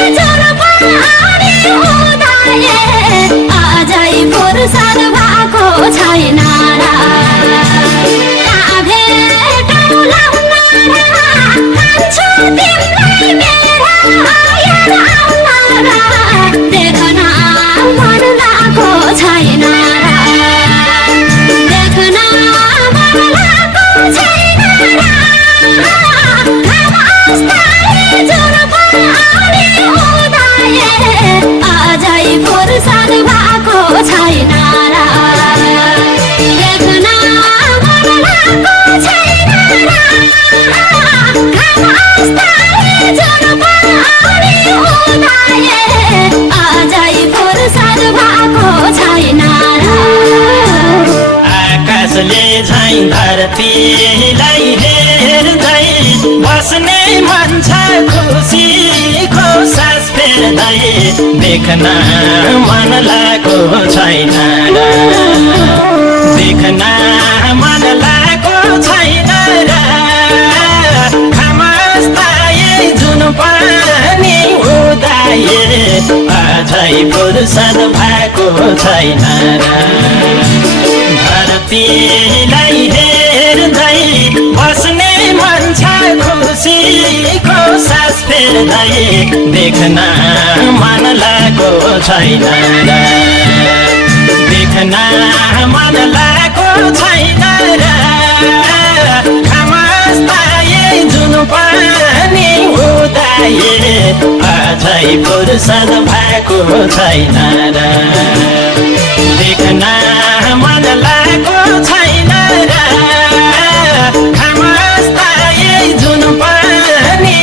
जुन पनि उदाए अझै फुर्सद भएको छैन र भेटौँला खान्छु तिमीलाई मेरो याद आउन र देख्न मन लागेको छैन र देख्न मन लागेको छैन र जुन पनि उदाए अझै फुर्सद भएको छैन र देख्न मन लागेको छैन र जुन पनि उदाए अझै फुर्सद भएको छैन र आकाशले झैं धरतीलाई हेर्दै बस्ने मन छ खुसीको सास फेर्दै देख्न मन लागेको छैन र देख्न मन लागेको छैन र खामस्ताए जुन पनि उदाए अझै फुर्सद भएको छैन र धरतीलाई हेर्दै बस्ने मन छ खुसीको सास फेर्दै देख्न मन लागेको छैन र देख्न मन लागेको छैन र खामस्ताए जुन पनि उदाए अझै फुर्सद भएको छैन र देख्न मन लागेको छैन र खामस्ताए जुन पनि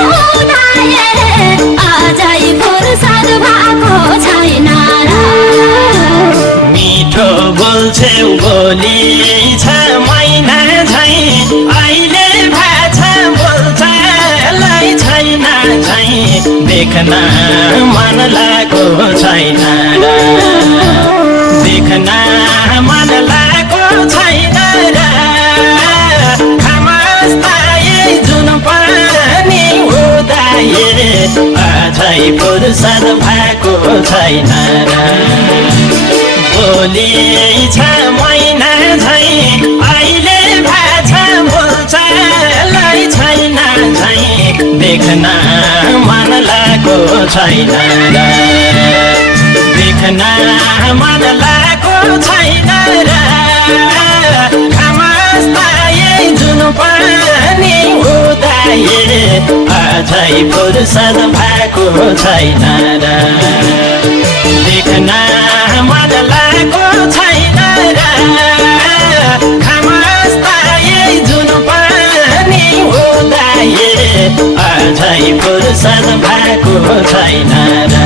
उदाए अझै फुर्सद भएको छैन र मिठो बोल्छौ बोली छ मैना झैं अहिले भाषा बोल्छलाई छैन झैं देख्न मन लागेको छैन र देख्न मन लागेको छैन र खामस्ताए जुन पनि उदाए अझै फुर्सद भएको छैन र बोली छ मैना झैं अहिले भाषा बोल्छलाई छैन झैं देख्न मन लागेको छैन र देख्न मन लागेको छैन र खामस्ताए जुन पनि उदाए अझै फुर्सद भएको छैन र देख्न मन लागेको छैन र खामस्ताए जुन पनि उदाए अझै फुर्सद भएको छैन र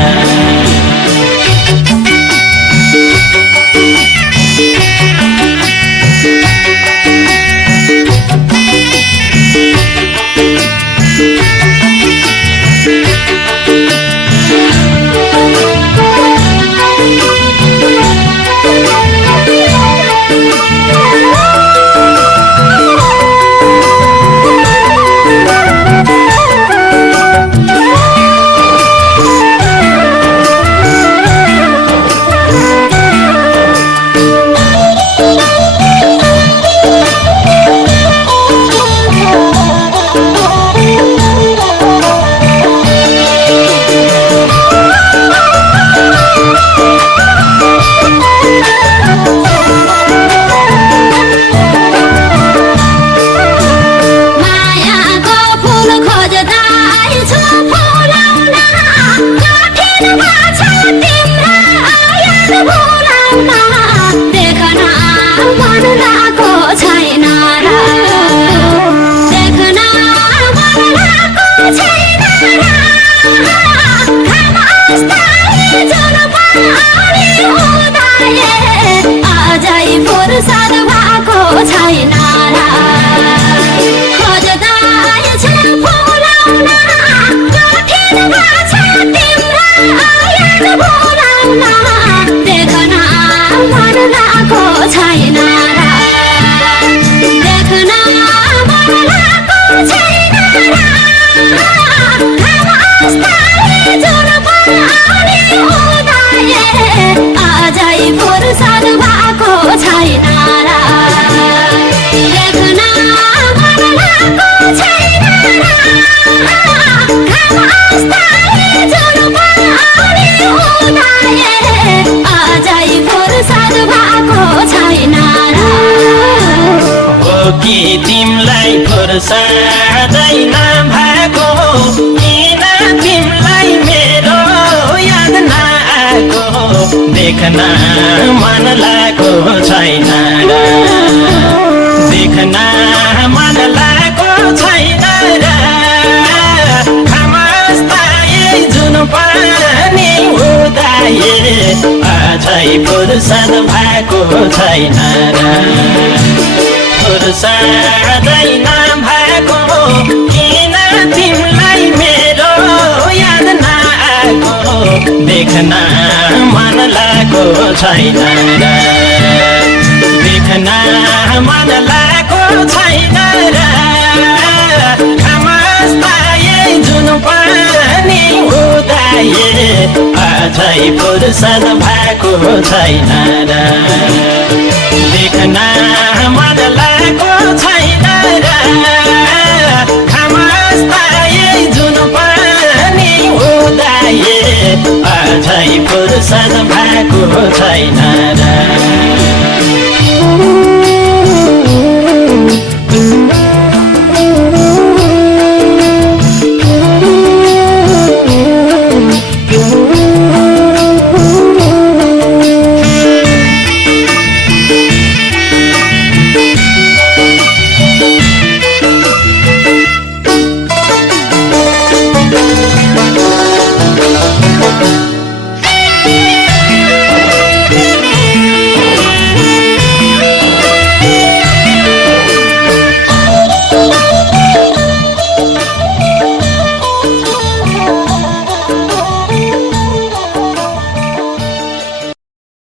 कि तिमलाई फुर्सदै नभएको किन तिमलाई मेरो याद नआएको देख्न मन लागेको छैन र देख्न मन लागेको छैन र खामस्ताए जुन पनि उदाए अझै फुर्सद भएको छैन र फुर्सदै नभएको किन तिमलाई मेरो याद नआएको देख्न मन लागेको छैन र देख्न मन लागेको छैन र खामस्ताए जुन पनि उदाए अझै फुर्सद भएको छैन र देख्न मन लागेको छैन र खामस्ताए जुन पनि उदाए अझै फुर्सद भएको छैन